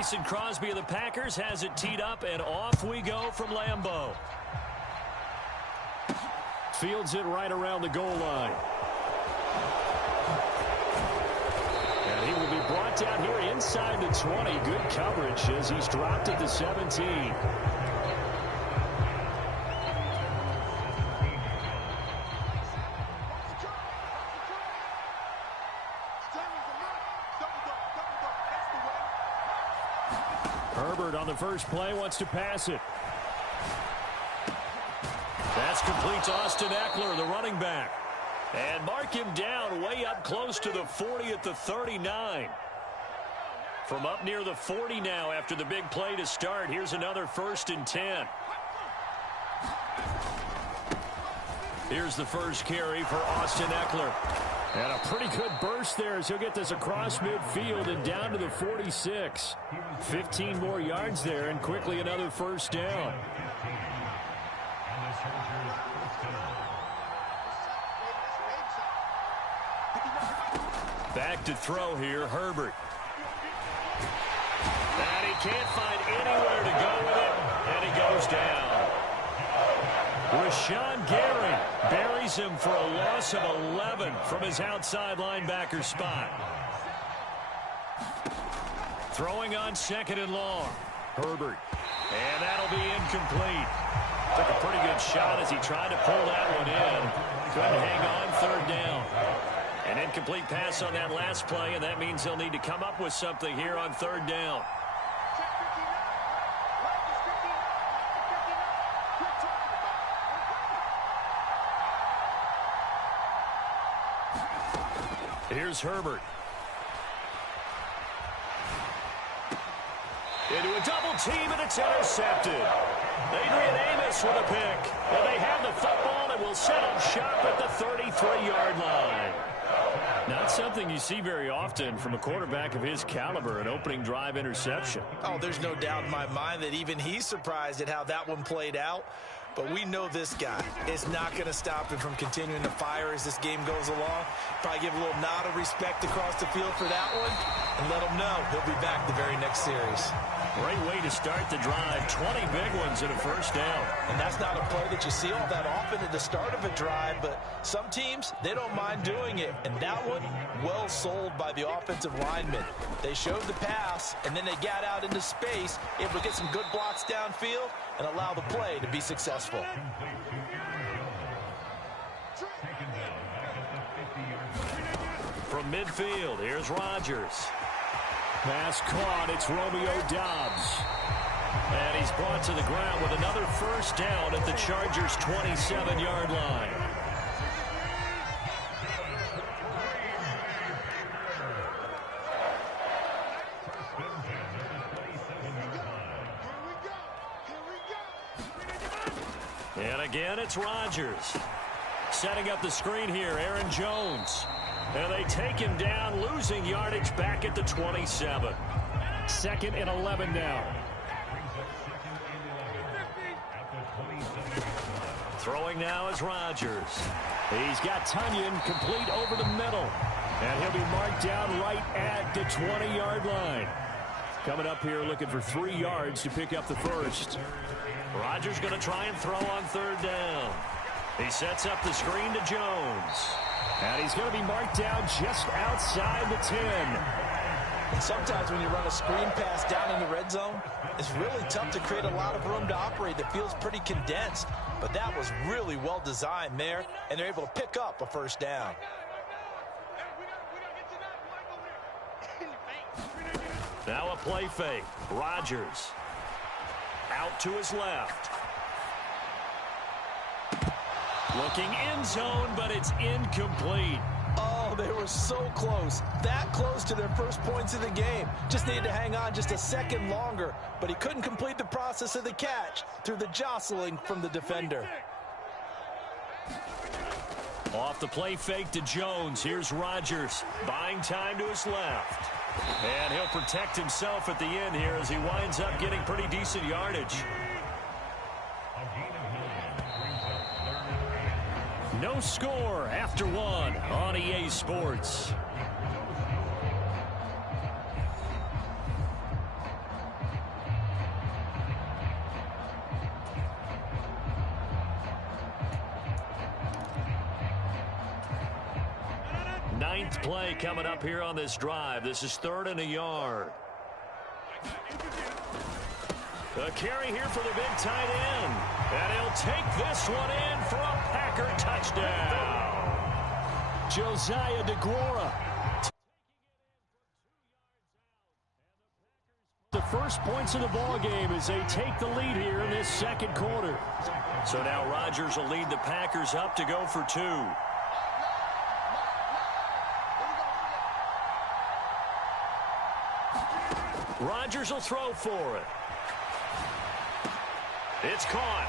Mason Crosby of the Packers has it teed up, and off we go from Lambeau. Fields it right around the goal line. And he will be brought down here inside the 20. Good coverage as he's dropped at the 17. Herbert on the first play wants to pass it. That's complete to Austin Eckler, the running back. And mark him down way up close to the 40 at the 39. From up near the 40 now after the big play to start. Here's another 1st and 10. Here's the first carry for Austin Eckler. And a pretty good burst there as he'll get this across midfield and down to the 46. 15 more yards there and quickly another 1st down. Back to throw here, Herbert. And he can't find anywhere to go with it, and he goes down. Rashawn Gary buries him for a loss of 11 from his outside linebacker spot. Throwing on 2nd and long. Herbert. And that'll be incomplete. Took a pretty good shot as he tried to pull that one in. Couldn't hang on 3rd down. An incomplete pass on that last play, and that means he'll need to come up with something here on 3rd down. Here's Herbert. Into a double team, and it's intercepted. Adrian Amos with a pick. And they have the football and will set up shop at the 33-yard line. Not something you see very often from a quarterback of his caliber, an opening drive interception. Oh, there's no doubt in my mind that even he's surprised at how that one played out. But we know this guy is not going to stop him from continuing to fire as this game goes along. Probably give a little nod of respect across the field for that one and let him know he'll be back the very next series. Great way to start the drive. 20 big ones and a 1st down. And that's not a play that you see all that often at the start of a drive, but some teams, they don't mind doing it. And that one, well sold by the offensive lineman. They showed the pass, and then they got out into space, able to get some good blocks downfield and allow the play to be successful. From midfield, here's Rodgers. Pass caught. It's Romeo Doubs. And he's brought to the ground with another 1st down at the Chargers' 27-yard line. And again, it's Rodgers. Setting up the screen here, Aaron Jones. And they take him down, losing yardage back at the 27. 2nd and 11 now. Throwing now is Rodgers. He's got Tunyon complete over the middle. And he'll be marked down right at the 20-yard line. Coming up here looking for 3 yards to pick up the 1st. Rodgers going to try and throw on 3rd down. He sets up the screen to Jones. And he's going to be marked down just outside the 10. And sometimes when you run a screen pass down in the red zone, it's really tough to create a lot of room to operate that feels pretty condensed. But that was really well designed there, and they're able to pick up a 1st down. Now a play fake. Rodgers. Out to his left. Looking end zone, but it's incomplete. Oh, they were so close. That close to their first points of the game. Just needed to hang on just a second longer, but he couldn't complete the process of the catch through the jostling from the defender. Off the play fake to Jones. Here's Rodgers. Buying time to his left. And he'll protect himself at the end here as he winds up getting pretty decent yardage. No score after 1 on EA Sports. 9th play coming up here on this drive. This is 3rd and a yard. A carry here for the big tight end. And he'll take this one in for a Packer touchdown. Josiah DeGuara. The first points of the ball game as they take the lead here in this second quarter. So now Rodgers will lead the Packers up to go for 2. Rodgers will throw for it. It's caught.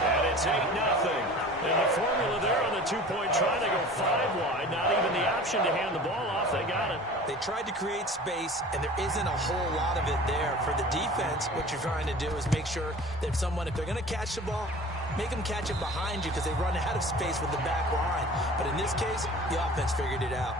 And it's 8-0. And the formula there on the two-point try, they go 5 wide. Not even the option to hand the ball off. They got it. They tried to create space, and there isn't a whole lot of it there. For the defense, what you're trying to do is make sure that if they're going to catch the ball, make them catch it behind you because they run out of space with the back line. But in this case, the offense figured it out.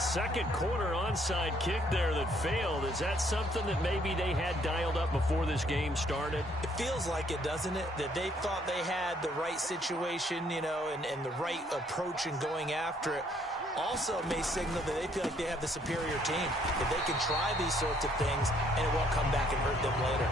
Second quarter onside kick there that failed. Is that something that maybe they had dialed up before this game started? It feels like it, doesn't it? That they thought they had the right situation, and the right approach in going after it. Also may signal that they feel like they have the superior team. That they can try these sorts of things, and it won't come back and hurt them later.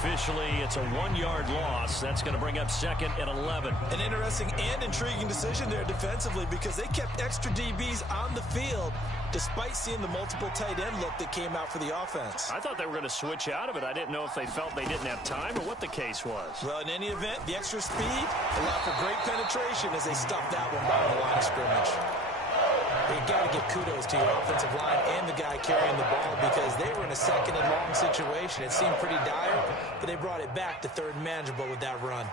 Officially, it's a 1-yard loss. That's going to bring up 2nd and 11. An interesting and intriguing decision there defensively because they kept extra DBs on the field despite seeing the multiple tight end look that came out for the offense. I thought they were going to switch out of it. I didn't know if they felt they didn't have time or what the case was. Well, in any event, the extra speed allowed for great penetration as they stuffed that one by the line of scrimmage. You got to give kudos to your offensive line and the guy carrying the ball because they were in a 2nd and long situation. It seemed pretty dire, but they brought it back to 3rd and manageable with that run.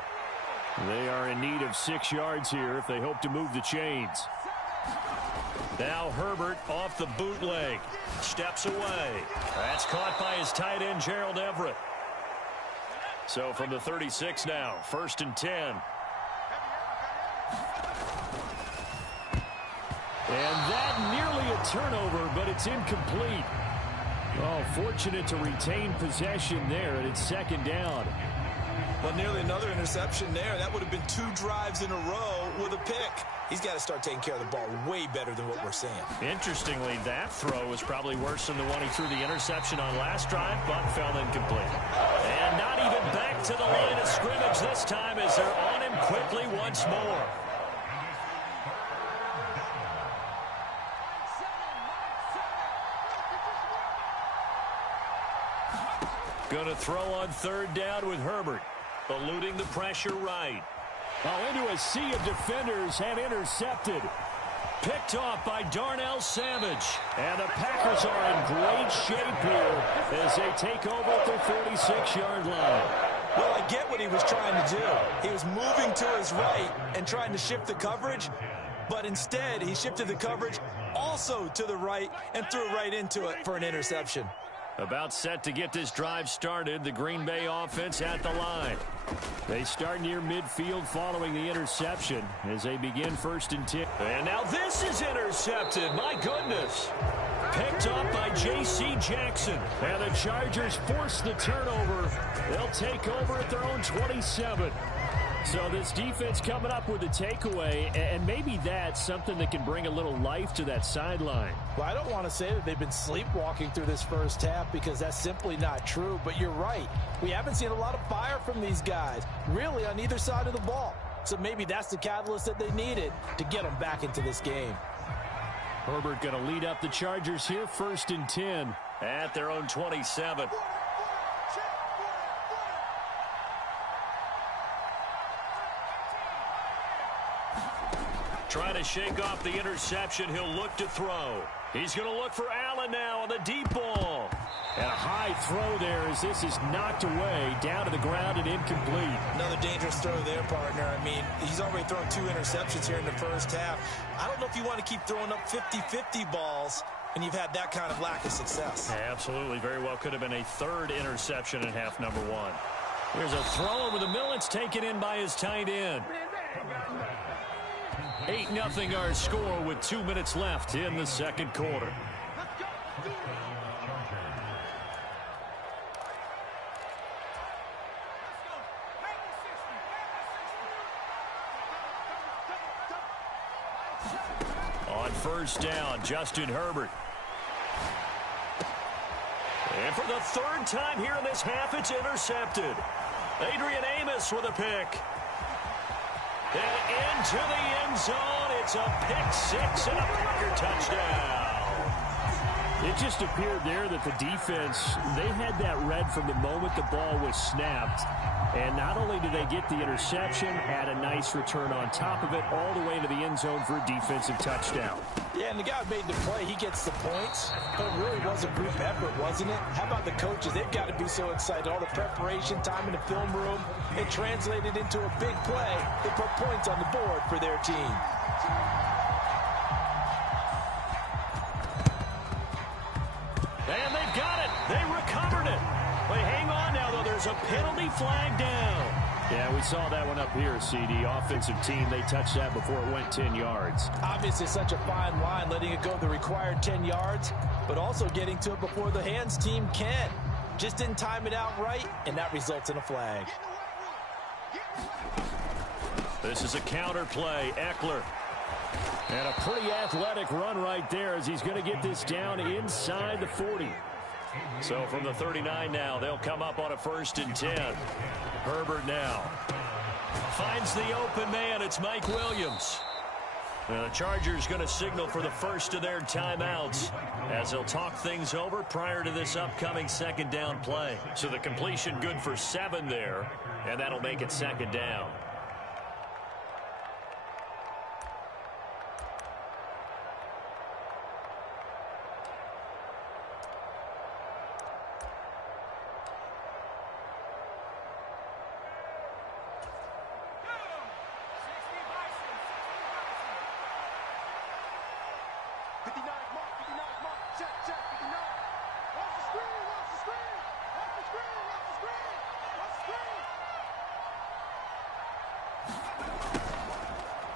They are in need of 6 yards here if they hope to move the chains. Now Herbert off the bootleg. Steps away. That's caught by his tight end, Gerald Everett. So from the 36 now, 1st and 10. And that nearly a turnover, but it's incomplete. Oh, fortunate to retain possession there, and it's 2nd down. Well, nearly another interception there. That would have been 2 drives in a row with a pick. He's got to start taking care of the ball way better than what we're seeing. Interestingly, that throw was probably worse than the one he threw the interception on last drive, but fell incomplete. And not even back to the line of scrimmage this time as they're on him quickly once more. Going to throw on 3rd down with Herbert. Eluding the pressure right. Oh, into a sea of defenders and intercepted. Picked off by Darnell Savage. And the Packers are in great shape here as they take over at their 46-yard line. Well, I get what he was trying to do. He was moving to his right and trying to shift the coverage, but instead he shifted the coverage also to the right and threw right into it for an interception. About set to get this drive started, the Green Bay offense at the line. They start near midfield following the interception as they begin 1st and 10. And now this is intercepted. My goodness. Picked off by J.C. Jackson. And the Chargers force the turnover. They'll take over at their own 27. So this defense coming up with a takeaway, and maybe that's something that can bring a little life to that sideline. Well, I don't want to say that they've been sleepwalking through this first half because that's simply not true, but you're right. We haven't seen a lot of fire from these guys, really on either side of the ball. So maybe that's the catalyst that they needed to get them back into this game. Herbert going to lead up the Chargers here, 1st and 10 at their own 27. Trying to shake off the interception. He'll look to throw. He's going to look for Allen now on the deep ball. And a high throw there as this is knocked away, down to the ground and incomplete. Another dangerous throw there, partner. I mean, he's already thrown 2 interceptions here in the first half. I don't know if you want to keep throwing up 50-50 balls and you've had that kind of lack of success. Yeah, absolutely. Very well could have been a 3rd interception in half number 1. Here's a throw over the middle. It's taken in by his tight end. 8-0 our score with 2 minutes left in the second quarter. On first down, Justin Herbert. And for the third time here in this half, it's intercepted. Adrian Amos with a pick. And into the end zone. It's a pick six and a Packer touchdown. It just appeared there that the defense, they had that read from the moment the ball was snapped. And not only did they get the interception, had a nice return on top of it, all the way into the end zone for a defensive touchdown. Yeah, and the guy who made the play, he gets the points. But it really was a group effort, wasn't it? How about the coaches? They've got to be so excited. All the preparation time in the film room, it translated into a big play that put points on the board for their team. And they've got it. They recovered it. But hang on now, though. There's a penalty flag down. Yeah, we saw that one up here, CD. Offensive team, they touched that before it went 10 yards. Obviously, such a fine line, letting it go the required 10 yards, but also getting to it before the hands team can. Just didn't time it out right, and that results in a flag. This is a counter play. Eckler. And a pretty athletic run right there as he's going to get this down inside the 40. So from the 39 now, they'll come up on a 1st and 10. Herbert now finds the open man. It's Mike Williams. And the Chargers going to signal for the first of their timeouts as they'll talk things over prior to this upcoming 2nd down play. So the completion good for 7 there, and that'll make it 2nd down.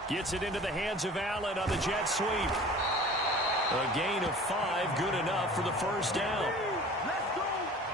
Gets it into the hands of Allen on the jet sweep. A gain of 5, good enough for the 1st down.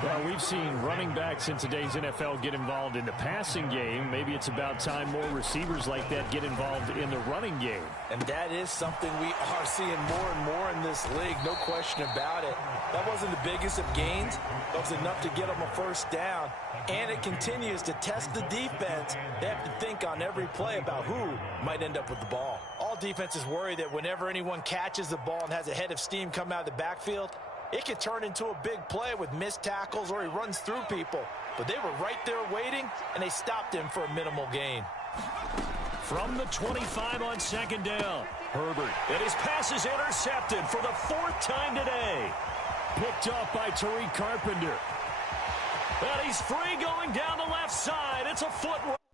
Well, we've seen running backs in today's NFL get involved in the passing game. Maybe it's about time more receivers like that get involved in the running game. And that is something we are seeing more and more in this league, no question about it. That wasn't the biggest of gains. That was enough to get them a 1st down. And it continues to test the defense. They have to think on every play about who might end up with the ball. All defenses worry that whenever anyone catches the ball and has a head of steam come out of the backfield, it can turn into a big play with missed tackles or he runs through people. But they were right there waiting, and they stopped him for a minimal gain. From the 25 on 2nd down, Herbert. And his pass is intercepted for the 4th time today. Picked off by Tariq Carpenter. And he's free going down the left side. It's a foot.